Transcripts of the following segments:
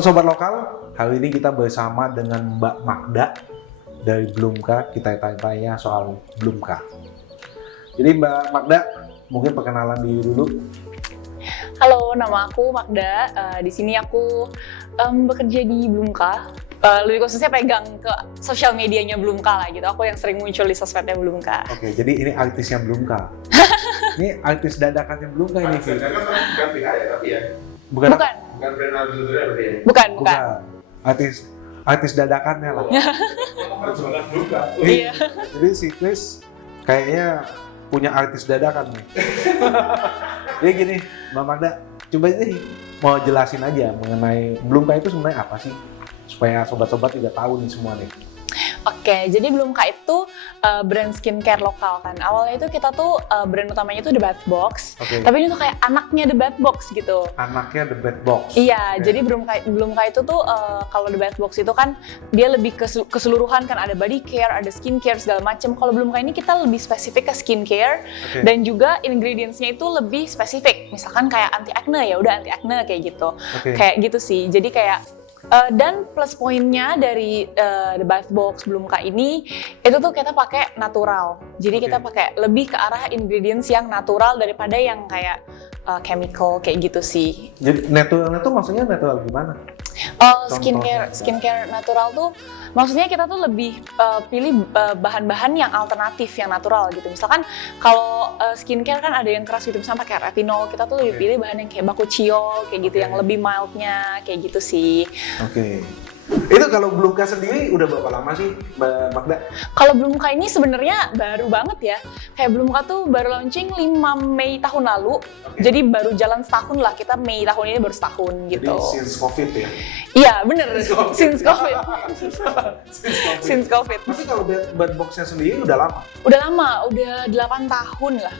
Halo Sobat Lokal, hari ini kita bersama dengan Mbak Magda dari Bloomka. Kita tanya-tanya soal Bloomka. Jadi Mbak Magda, mungkin perkenalan diri dulu. Halo, nama aku Magda. Di sini aku bekerja di Bloomka. Lebih khususnya pegang ke sosial medianya Bloomka lah gitu. Aku yang sering muncul di sosmednya Bloomka. Oke, jadi ini artisnya Bloomka. Ini artis dadakannya Bloomka ini. Artis dadakan bukan PH ya, tapi ya? Bukan. Bukan brand ambassador berarti ya? Bukan. Artis dadakannya lah. Perjuangan Bloomka. Iya. Jadi si Chris kayaknya punya artis dadakan nih. Jadi gini, Mbak Magda, coba ini mau jelasin aja mengenai Bloomka itu sebenarnya apa sih? Supaya sobat-sobat juga tahu nih semua nih. Oke, jadi Bloomka itu brand skincare lokal kan. Awalnya itu kita tuh brand utamanya itu The Bath Box. Oke. Tapi ini tuh kayak anaknya The Bath Box gitu. Anaknya The Bath Box. Iya, Oke. jadi Bloomka itu tuh kalau The Bath Box itu kan dia lebih keseluruhan kan, ada body care, ada skincare segala macam. Kalau Bloomka ini kita lebih spesifik ke skincare. Oke. Dan juga ingredients-nya itu lebih spesifik. Misalkan kayak anti acne, ya udah anti acne kayak gitu. Oke. Kayak gitu sih. Jadi kayak dan plus poinnya dari The Bath Box Bloomka ini itu tuh kita pakai natural. Jadi Oke. kita pakai lebih ke arah ingredients yang natural daripada yang kayak chemical kayak gitu sih. Jadi naturalnya tuh maksudnya natural gimana? Skincare natural tuh maksudnya kita tuh lebih pilih bahan-bahan yang alternatif, yang natural gitu. Misalkan kalau skincare kan ada yang keras gitu, misalnya pakai retinol, kita tuh lebih Oke. pilih bahan yang kayak bakuchiol kayak gitu, Oke. yang lebih mildnya kayak gitu sih. Oke. Itu kalau Bloomka sendiri udah berapa lama sih, Mbak Magda? Kalau Bloomka ini sebenarnya baru banget ya. Kayak Bloomka tuh baru launching 5 Mei tahun lalu. Oke. Jadi baru jalan setahun lah, kita Mei tahun ini baru setahun gitu. Jadi since COVID ya? Iya bener, since COVID. Since Since COVID. Tapi kalau Bath Box-nya sendiri udah lama? Udah lama, udah 8 tahun lah.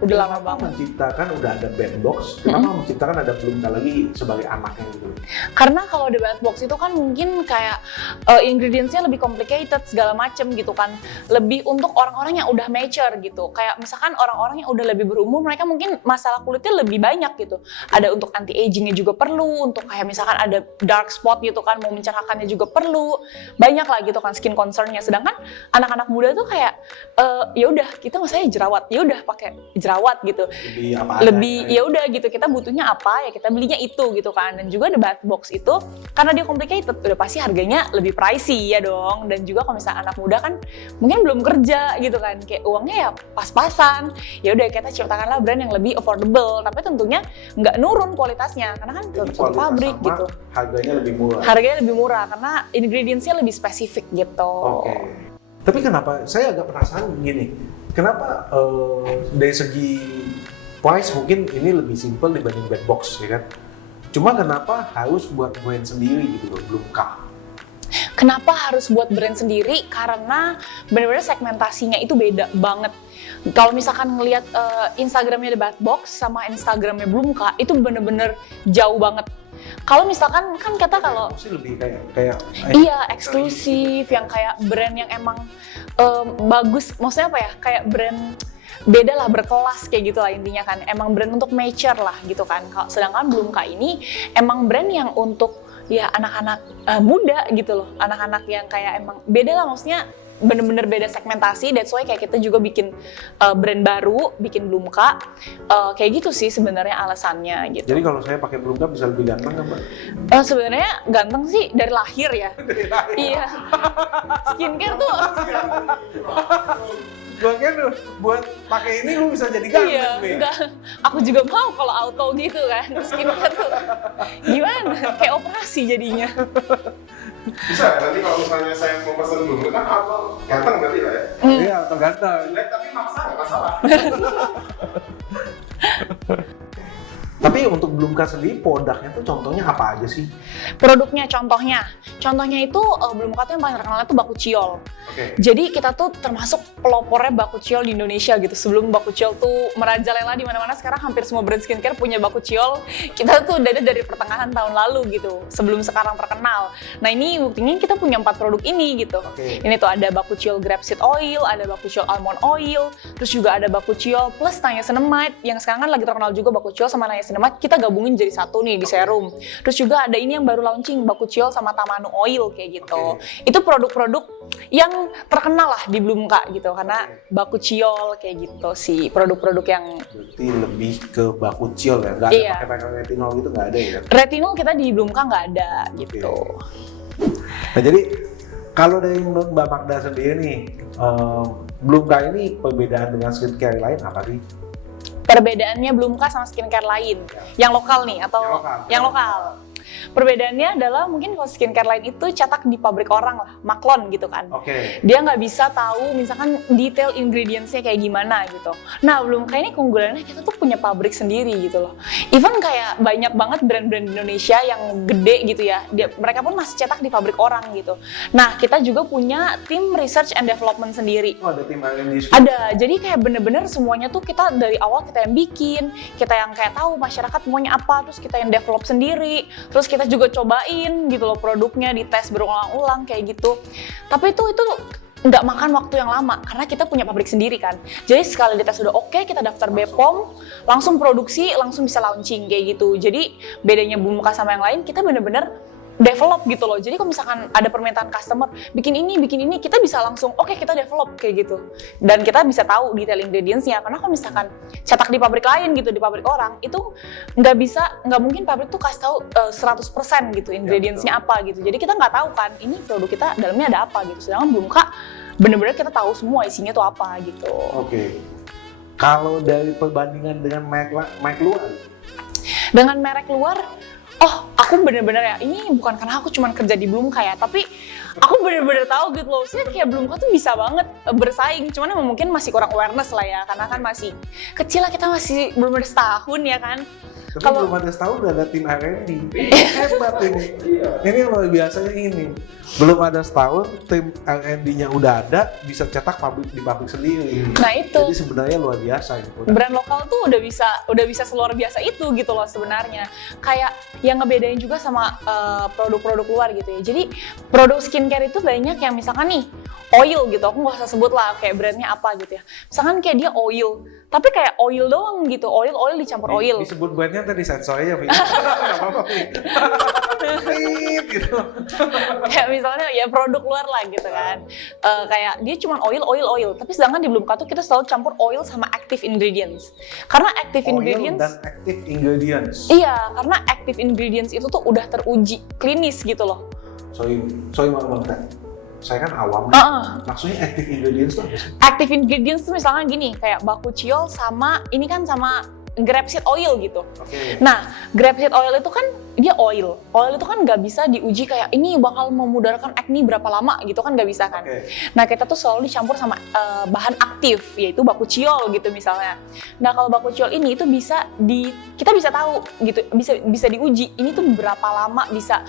Udah lama Kenapa banget. menciptakan udah ada Bath Box, kenapa menciptakan ada Bloomka lagi sebagai anaknya gitu? Karena kalau The Bath Box itu kan mungkin kayak ingredients-nya lebih complicated segala macem gitu kan. Lebih untuk orang-orang yang udah mature gitu. Kayak misalkan orang-orang yang udah lebih berumur, mereka mungkin masalah kulitnya lebih banyak gitu. Ada untuk anti agingnya juga perlu, untuk kayak misalkan ada dark spot gitu kan, mau mencerahkannya juga perlu. Banyak lah gitu kan skin concern-nya. Sedangkan anak-anak muda tuh kayak ya udah kita masanya jerawat, ya udah pakai jerawat gitu. Lebih apa Lebih ya udah gitu, kita butuhnya apa ya kita belinya itu gitu kan. Dan juga The Bath Box itu karena dia complicated, udah pasti harganya lebih pricey ya dong. Dan juga kalau misalnya anak muda kan mungkin belum kerja gitu kan, kayak uangnya ya pas-pasan, ya udah kita ciptakanlah brand yang lebih affordable, tapi tentunya nggak nurun kualitasnya karena kan Jadi tetap satu kualitas pabrik sama, gitu. harganya lebih murah. Harganya lebih murah karena ingredients-nya lebih spesifik gitu. Oke. Tapi kenapa, saya agak penasaran gini, kenapa dari segi price mungkin ini lebih simple dibanding Bath Box ya kan? Cuma kenapa harus buat brand sendiri gitu loh, Bloomka? Kenapa harus buat brand sendiri? Karena benar-benar segmentasinya itu beda banget. Kalau misalkan ngelihat Instagramnya The Bath Box sama Instagramnya Bloomka itu bener-bener jauh banget. Kalau misalkan kan kata kalau Sih lebih kayak iya eksklusif, yang kayak brand yang emang bagus, maksudnya apa ya? Kayak brand beda lah, berkelas kayak gitu lah intinya kan. Emang brand untuk mature lah gitu kan. Sedangkan Bloomka ini emang brand yang untuk ya anak-anak muda gitu loh, anak-anak yang kayak emang beda lah, maksudnya bener-bener beda segmentasi. That's why kayak kita juga bikin brand baru, bikin Bloomka kayak gitu sih sebenarnya alasannya gitu. Jadi kalau saya pakai Bloomka bisa lebih ganteng nggak Mbak? Sebenarnya ganteng sih dari lahir ya. Iya. Skincare tuh Gua kan buat pakai ini lu bisa jadi ganteng iya, nih. enggak. Aku juga mau kalau auto gitu kan. Skincare tuh gimana? Kayak operasi jadinya. Bisa, nanti kalau misalnya saya mau pesan Bloomka kan atau ganteng berarti lah ya? Iya, atau ganteng. Jelek tapi maksa nggak masalah. Tapi untuk Bloomka sendiri produknya tuh contohnya apa aja sih? Produknya contohnya itu Bloomka tuh yang paling terkenal itu bakuchiol. Oke. Jadi kita tuh termasuk pelopornya bakuchiol di Indonesia gitu. Sebelum bakuchiol tuh merajalela di mana-mana, sekarang hampir semua brand skincare punya bakuchiol. Kita tuh udah ada dari pertengahan tahun lalu gitu, sebelum sekarang terkenal. Nah ini buktinya kita punya 4 produk ini gitu. Oke. Ini tuh ada bakuchiol grapeseed oil, ada bakuchiol almond oil, terus juga ada bakuchiol plus niacinamide yang sekarang kan lagi terkenal juga bakuchiol sama niacinamide niacinamide kita gabungin jadi satu nih di serum. Terus juga ada ini yang baru launching, Bakuchiol sama Tamanu Oil kayak gitu. Itu produk-produk yang terkenal lah di Bloomka gitu karena Bakuchiol kayak gitu sih produk-produk yang Berarti lebih ke Bakuchiol ya, nggak ada pakai retinol gitu, nggak ada ya? retinol kita di Bloomka nggak ada gitu. Nah jadi kalau dari menurut Mbak Magda sendiri nih, Bloomka ini perbedaan dengan skincare lain apa sih? Perbedaannya Bloomka sama skincare lain, yang lokal nih atau yang lokal. Perbedaannya adalah mungkin kalau skincare lain itu cetak di pabrik orang lah, maklon gitu kan. Dia nggak bisa tahu misalkan detail ingredients-nya kayak gimana gitu. Nah, Bloomka ini keunggulannya kita tuh punya pabrik sendiri gitu loh. Even kayak banyak banget brand-brand Indonesia yang gede gitu ya, mereka pun masih cetak di pabrik orang gitu. Nah, kita juga punya tim research and development sendiri. Oh, ada tim R&D. Ada, jadi kayak bener-bener semuanya tuh kita dari awal kita yang bikin, kita yang kayak tahu masyarakat maunya apa, terus kita yang develop sendiri, terus kita juga cobain gitu loh produknya, dites berulang-ulang kayak gitu. Tapi itu nggak makan waktu yang lama karena kita punya pabrik sendiri kan. Jadi sekali dites udah oke, kita daftar BPOM, langsung produksi, langsung bisa launching kayak gitu. Jadi bedanya Bloomka sama yang lain, kita bener-bener develop gitu loh. Jadi kalau misalkan ada permintaan customer bikin ini, kita bisa langsung oke, kita develop kayak gitu. Dan kita bisa tahu detail ingredients-nya. Karena kalau misalkan cetak di pabrik lain gitu, di pabrik orang, itu nggak mungkin pabrik tuh kasih tahu 100% gitu ingredients-nya apa gitu. Jadi kita nggak tahu kan ini produk kita dalamnya ada apa gitu. Sedangkan Bloomka bener-bener kita tahu semua isinya tuh apa gitu. Kalau dari perbandingan dengan merek luar? Dengan merek luar, aku bener-bener ya, ini bukan karena aku cuma kerja di Bloomka ya, tapi aku bener-bener tahu gitu loh, sih kayak Bloomka tuh bisa banget bersaing, cuman emang mungkin masih kurang awareness lah ya, karena kan masih kecil lah, kita masih belum ada setahun ya kan. Tapi belum ada setahun udah ada tim R&D, hebat ini. Ini yang luar biasanya ini. Belum ada setahun, tim R&D-nya udah ada, bisa cetak di pabrik sendiri. Nah itu. Jadi sebenarnya luar biasa gitu. Brand lokal tuh udah bisa luar biasa itu gitu loh sebenarnya. Kayak yang ngebedain juga sama produk-produk luar gitu ya. Jadi produk skincare itu banyak yang misalkan nih oil gitu, aku nggak usah sebut lah kayak brandnya apa gitu ya. Misalkan kayak dia oil, tapi kayak oil doang gitu, oil dicampur oil. Disebut brandnya tadi sensor aja, Vin. Gitu. Kayak misalnya ya produk luar lah gitu kan. Kayak dia cuma oil, tapi sedangkan di Bloomka tuh kita selalu campur oil sama active ingredients. Karena active ingredients dan active ingredients. Iya, karena active ingredients itu tuh udah teruji klinis gitu loh. Sorry Mbak, saya kan awam. Maksudnya active ingredients tuh apa sih? Active ingredients tuh misalnya gini, kayak Bakuchiol sama ini kan sama grapeseed oil gitu. Nah, grapeseed oil itu kan dia oil itu kan nggak bisa diuji kayak ini bakal memudarkan acne berapa lama gitu kan, nggak bisa kan. Nah, kita tuh selalu dicampur sama bahan aktif yaitu Bakuchiol gitu misalnya. Nah, kalau Bakuchiol ini itu kita bisa tahu gitu, bisa diuji ini tuh berapa lama bisa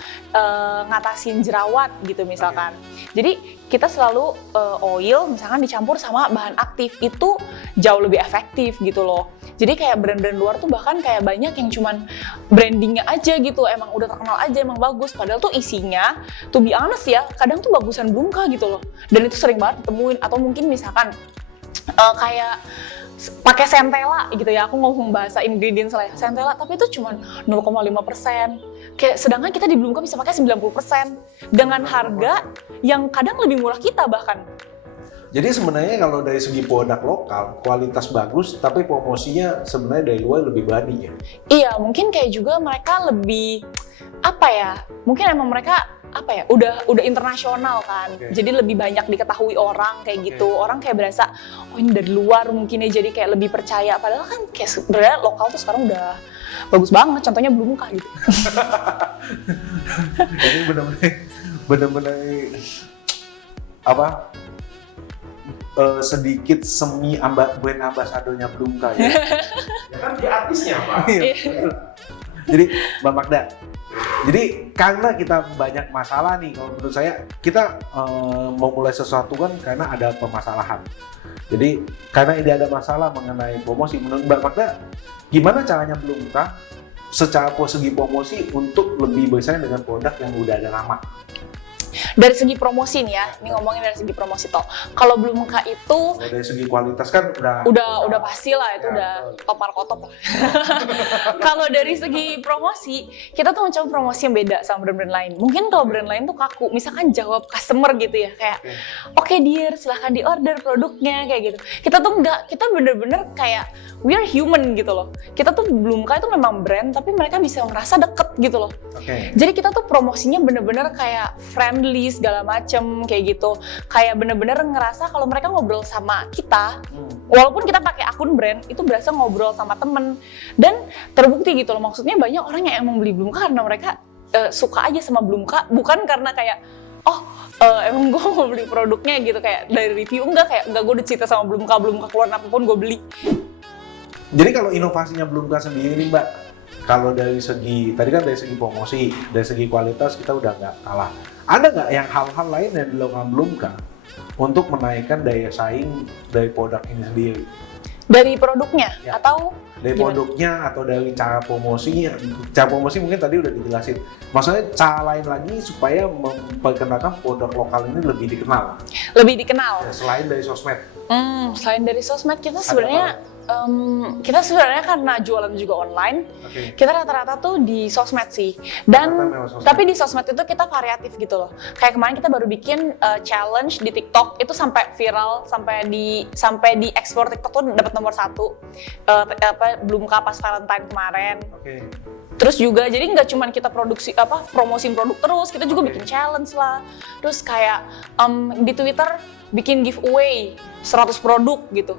ngatasin jerawat gitu misalkan. Jadi kita selalu oil misalkan dicampur sama bahan aktif itu jauh lebih efektif gitu loh. Jadi kayak brand-brand luar tuh bahkan kayak banyak yang cuman brandingnya aja gitu, emang udah terkenal aja, emang bagus. Padahal tuh isinya, to be honest ya, kadang tuh bagusan Bloomka gitu loh. Dan itu sering banget ditemuin. Atau mungkin misalkan kayak pakai centella gitu ya, aku ngomong bahasa ingredients lah ya, centella, tapi itu cuma 0,5%. Kayak sedangkan kita di Bloomka bisa pakai 90% dengan harga yang kadang lebih murah kita bahkan. Jadi sebenarnya kalau dari segi produk lokal, kualitas bagus, tapi promosinya sebenarnya dari luar lebih berani ya? Iya, mungkin kayak juga mereka lebih, mungkin emang mereka udah internasional kan, jadi lebih banyak diketahui orang kayak gitu. Orang kayak berasa, oh ini dari luar mungkin ya, jadi kayak lebih percaya. Padahal kan kayak sebenarnya lokal tuh sekarang udah bagus banget, contohnya Bloomka gitu. Ini bener-bener sedikit semi brand ambasadornya Bloomka ya. Ya kan dia artisnya, Pak. Jadi Mbak Magda, jadi karena kita banyak masalah nih, kalau menurut saya kita mau mulai sesuatu kan karena ada permasalahan. Jadi karena ini ada masalah mengenai promosi, menurut Mbak Magda gimana caranya Bloomka secara segi promosi untuk lebih bersaing dengan produk yang udah ada nama? Dari segi promosi nih ya, ini ngomongin dari segi promosi toh. Kalau Blumka itu Kalau dari segi kualitas kan udah pasti lah, itu Ya, udah betul. top markotop lah. Kalau dari segi promosi, kita tuh mencoba promosi yang beda sama brand-brand lain. Mungkin kalau brand lain tuh kaku, misalkan jawab customer gitu ya, kayak oke dear, silahkan di order produknya kayak gitu. Kita tuh enggak, kita bener-bener kayak we are human gitu loh. Kita tuh Blumka itu memang brand, tapi mereka bisa ngerasa deket gitu loh. Oke. Jadi kita tuh promosinya bener-bener kayak friendly segala macem kayak gitu. Kayak bener-bener ngerasa kalau mereka ngobrol sama kita, walaupun kita pakai akun brand, itu berasa ngobrol sama temen. Dan terbukti gitu loh, maksudnya banyak orang yang emang beli Blumka karena mereka suka aja sama Blumka, bukan karena kayak emang gue mau beli produknya gitu, kayak dari review, enggak gue udah cinta sama Blumka keluar apapun gue beli. Jadi kalau inovasinya Blumka sendiri nih Mbak, kalau dari segi, tadi kan dari segi promosi, dari segi kualitas kita udah nggak kalah. Ada nggak yang hal-hal lain yang dilakukan Blumka untuk menaikkan daya saing dari produk ini sendiri? Dari produknya Ya. atau Dari gimana? produknya atau dari cara promosinya? Cara promosi mungkin tadi udah dijelasin. Maksudnya cara lain lagi supaya memperkenalkan produk lokal ini lebih dikenal. Lebih dikenal. Ya, selain dari sosmed. Selain dari sosmed, kita Ada sebenarnya apa karena jualan juga online, Oke. kita rata-rata tuh di sosmed sih. Dan Rata-rata memang sosmed. tapi di sosmed itu kita variatif gitu loh. Kayak kemarin kita baru bikin challenge di TikTok, itu sampai viral, sampai di ekspor TikTok tuh dapat nomor 1. Blumka pas Valentine kemarin. Oke. Terus juga jadi nggak cuman kita promosiin produk terus, kita juga Oke. bikin challenge lah. Terus kayak di Twitter bikin giveaway 100 produk gitu.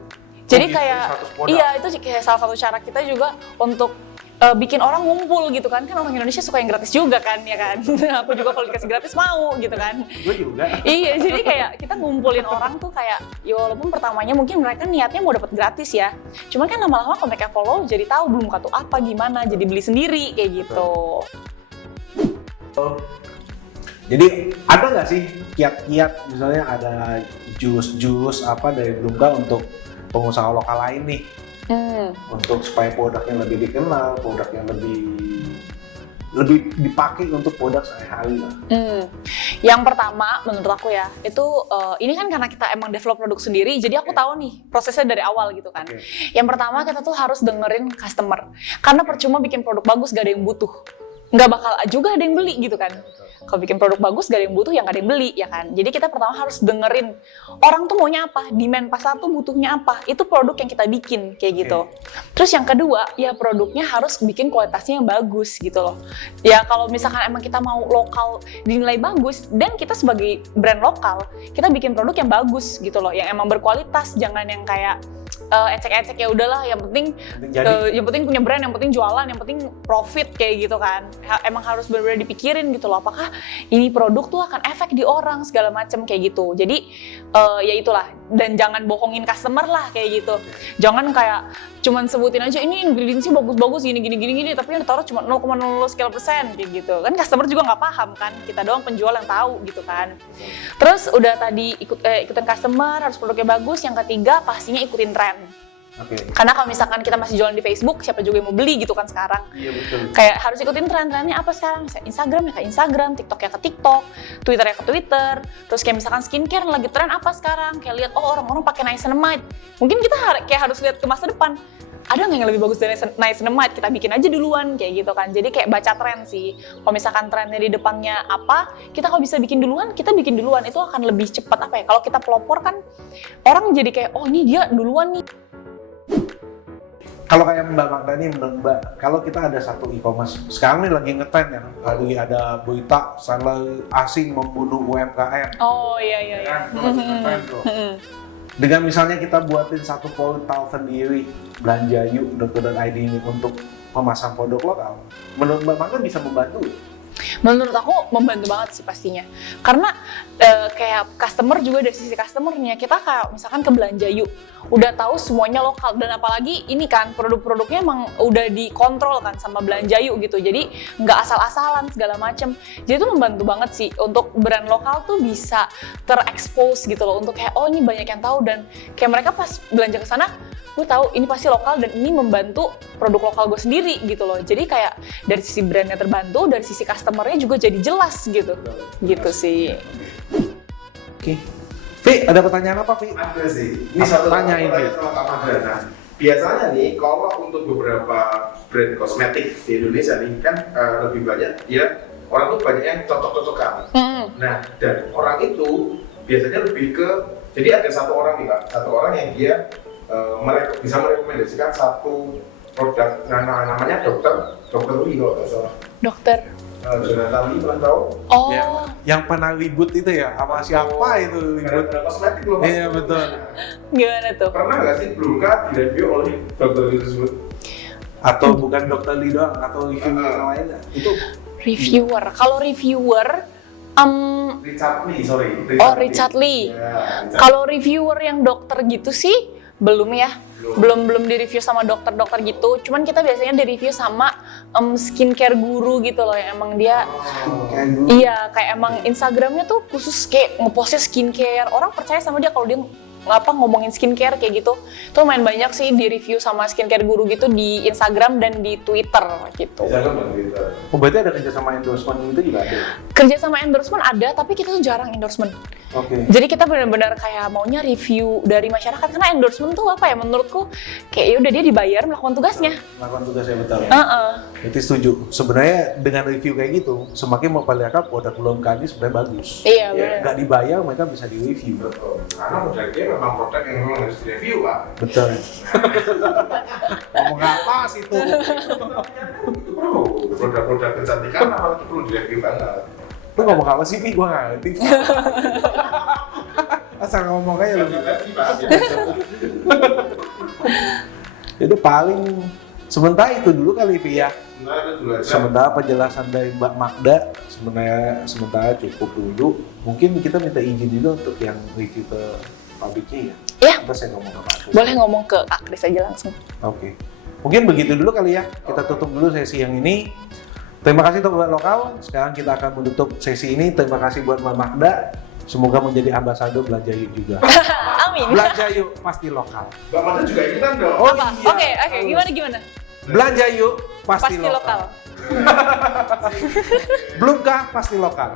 Jadi giveaway kayak 100 produk. iya, itu kayak salah satu cara kita juga untuk bikin orang ngumpul gitu kan. Kan orang Indonesia suka yang gratis juga kan, ya kan. Aku juga kalau dikasih gratis mau gitu kan. Gue juga. Iya, jadi kayak kita ngumpulin orang tuh kayak, ya walaupun pertamanya mungkin mereka niatnya mau dapat gratis ya. Cuman kan lama-lama kalau mereka follow jadi tahu Blumka tuh apa gimana, jadi beli sendiri kayak gitu. Jadi ada nggak sih kiat-kiat misalnya ada jus apa dari Blumka untuk pengusaha lokal lain nih untuk supaya produknya lebih dikenal, produknya lebih dipakai untuk produk sehari-hari lah. Yang pertama menurut aku ya, itu ini kan karena kita emang develop produk sendiri, jadi aku tahu nih prosesnya dari awal gitu kan. Oke. Yang pertama kita tuh harus dengerin customer, karena percuma bikin produk bagus gak ada yang butuh, nggak bakal juga ada yang beli gitu kan. Kalau bikin produk bagus gak ada yang butuh, yang gak ada yang beli ya kan. Jadi kita pertama harus dengerin orang tuh maunya apa, demand pasar tuh butuhnya apa, itu produk yang kita bikin kayak gitu. Terus yang kedua ya produknya harus bikin kualitasnya yang bagus gitu loh. Ya kalau misalkan emang kita mau lokal dinilai bagus, dan kita sebagai brand lokal kita bikin produk yang bagus gitu loh, yang emang berkualitas, jangan yang kayak ecek-ecek ya udahlah, yang penting yang penting punya brand, yang penting jualan, yang penting profit kayak gitu kan. Emang harus benar-benar dipikirin gitu loh, apakah ini produk tuh akan efek di orang segala macam kayak gitu. Jadi ya itulah, dan jangan bohongin customer lah kayak gitu. Jangan kayak cuman sebutin aja ini ingredientsnya bagus-bagus gini, tapi yang ditaruh cuma 0,00% kayak gitu. Kan customer juga nggak paham kan, kita doang penjual yang tahu gitu kan. Terus udah tadi ikutin customer, harus produknya bagus. Yang ketiga pastinya ikutin tren. Oke. Karena kalau misalkan kita masih jualan di Facebook, siapa juga yang mau beli gitu kan sekarang. Iya betul. Kayak harus ikutin tren-trennya apa sekarang. Misalnya Instagram ya ke Instagram, TikTok ya ke TikTok, Twitter ya ke Twitter. Terus kayak misalkan skincare lagi tren apa sekarang. Kayak lihat orang-orang pakai niacinamide. Mungkin kita kayak harus lihat ke masa depan. Ada nggak yang lebih bagus dari niacinamide? Kita bikin aja duluan kayak gitu kan. Jadi kayak baca tren sih. Kalau misalkan trennya di depannya apa, kita kalau bisa bikin duluan, kita bikin duluan. Itu akan lebih cepat apa ya. Kalau kita pelopor kan orang jadi kayak, oh ini dia duluan nih. Kalau kayak Mbak Magda nih, menurut Mbak, kalau kita ada satu e-commerce, sekarang nih lagi ngetren ya, lagi ada berita seller asing membunuh UMKM. Oh iya. Kan, itu lagi ngetren tuh. Dengan misalnya kita buatin satu portal sendiri, belanjayu.co.id ini untuk memasang produk lokal, menurut Mbak Magda bisa membantu? Menurut aku membantu banget sih pastinya. Karena kayak customer juga, dari sisi customernya, kita kayak misalkan ke Belanjayu, udah tahu semuanya lokal, dan apalagi ini kan produk-produknya emang udah dikontrol kan sama Belanjayu gitu. Jadi nggak asal-asalan segala macem. Jadi itu membantu banget sih untuk brand lokal tuh bisa terekspos gitu loh, untuk kayak oh ini banyak yang tahu, dan kayak mereka pas belanja ke sana, gue tahu ini pasti lokal dan ini membantu produk lokal gue sendiri gitu loh. Jadi kayak dari sisi brandnya terbantu, dari sisi customer indikatornya juga jadi jelas gitu. Gitu sih. Oke. Vi, ada pertanyaan apa, Vi? Ada sih. Ini Apa satu tanyain, Vi? sama Kak Magda. Nah, biasanya nih kalau untuk beberapa brand kosmetik di Indonesia nih kan lebih banyak ya orang tuh banyak yang cocok-cocokan. Nah, dan orang itu biasanya lebih ke jadi ada satu orang nih Pak, satu orang yang dia bisa merekomendasikan satu produk namanya dokter Lee kalau nggak salah. Dokter. Jonathan Lee pernah tahu? Oh. Yang pernah ribut itu ya, sama siapa itu ribut? Brand kosmetik loh. Iya, betul. Gimana tuh? Pernah nggak sih belumkah direview oleh dokter Lee tersebut? Atau bukan dokter Lee doang, atau review yang lain itu Reviewer. Kalau reviewer, Richard Lee, sorry. Richard Lee. Ya, Richard. Kalau reviewer yang dokter gitu sih belum ya. Belum di review sama dokter-dokter gitu. Cuman kita biasanya di review sama skincare guru gitu loh yang emang dia iya kayak emang Instagramnya tuh khusus kayak ngepostnya skincare. Orang percaya sama dia kalau dia ngomongin skincare kayak gitu. Tuh main banyak sih di review sama skincare guru gitu di Instagram dan di Twitter gitu. Instagram dan Twitter. Oh, berarti ada kerja sama endorsement itu juga ada? Kerja sama endorsement ada, tapi kita tuh jarang endorsement. Oke. Jadi kita benar-benar kayak maunya review dari masyarakat karena endorsement tuh apa ya menurutku kayak ya udah dia dibayar melakukan tugasnya. Melakukan tugasnya betul. Heeh. Itu setuju. Sebenarnya dengan review kayak gitu, semakin memperlihatkan produk belum kali sebenarnya bagus. Iya Iya. benar. Nggak dibayar, mereka bisa di review. Betul. Karena produknya memang produk yang memang harus direview Pak. Betul. Ngomong apa sih itu? Itu perlu. Produk-produk kecantikan apalagi perlu direview banget. Lu ngomong apa sih, Vi? Gua nggak ngerti. Asal ngomong aja lu. Itu paling sementara itu dulu kali, Vi ya. Nah, itu dulu aja. Sementara penjelasan dari Mbak Magda sementara cukup dulu. Mungkin kita minta izin juga untuk yang review ke pabriknya ya. Iya. Kita saya ngomong ke Pak Kris. Boleh ngomong ke Kak Kris aja langsung. Oke. Mungkin begitu dulu kali ya. Kita tutup dulu sesi yang ini. Terima kasih untuk Mbak Lokal. Sekarang kita akan menutup sesi ini. Terima kasih buat Mbak Magda. Semoga menjadi ambasador Belanja Yuk juga. Amin. Belanja Yuk pasti lokal. Mbak Manda juga ikutan dong. Oh, Apa? iya. Oke, gimana? Belanja Yuk pasti Pasti lokal. Belumkah pasti lokal.